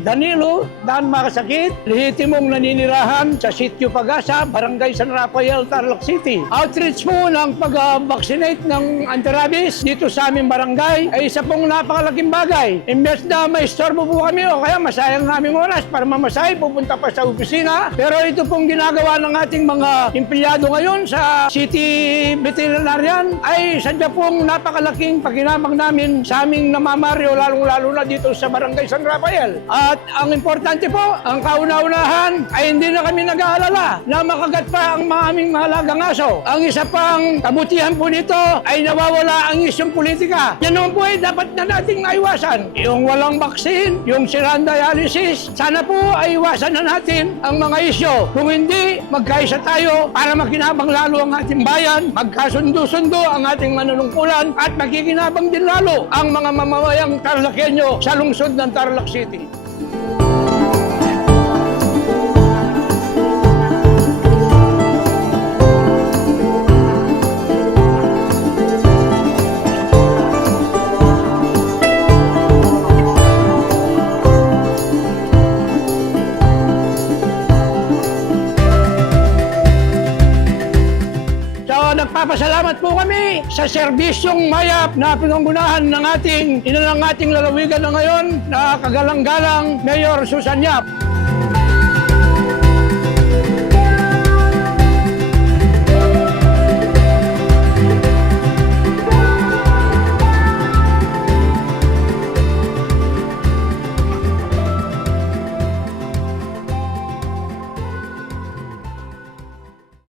Danilo Dan Makasakit, lehitimong naninirahan sa Sitio Pagasa, Barangay San Rafael, Tarlac City. Outreach po ng pag-vaccinate ng anti-rabies dito sa aming barangay ay isa pong napakalaking bagay. Imbes na may istorbo po kami o kaya masayang naming oras para mamasahe, pupunta pa sa opisina. Pero ito pong ginagawa ng ating mga empleyado ngayon sa City Veterinarian ay sadya pong napakalaking pakinabang namin sa aming namamaryo, lalong-lalo na dito sa Barangay San Rafael. At ang importante po, ang kauna-unahan ay hindi na kami nag-aalala na makagat pa ang mga aming mahalagang aso. Ang isa pang kabutihan po nito ay nawawala ang isyong politika. Yan naman po ay dapat na nating naiwasan. Yung walang vaksin, yung sirang dialysis, sana po ay iwasan na natin ang mga isyo. Kung hindi, magkaisa tayo para makinabang lalo ang ating bayan, magkasundo-sundo ang ating manunungkulan at makikinabang din lalo ang mga mamamayang Tarlacenyo sa lungsod ng Tarlac City. Nagpapasalamat po kami sa serbisyong mayap na pinangunahan ng ating lalawigan na ngayon na kagalang-galang Mayor Susan Yap.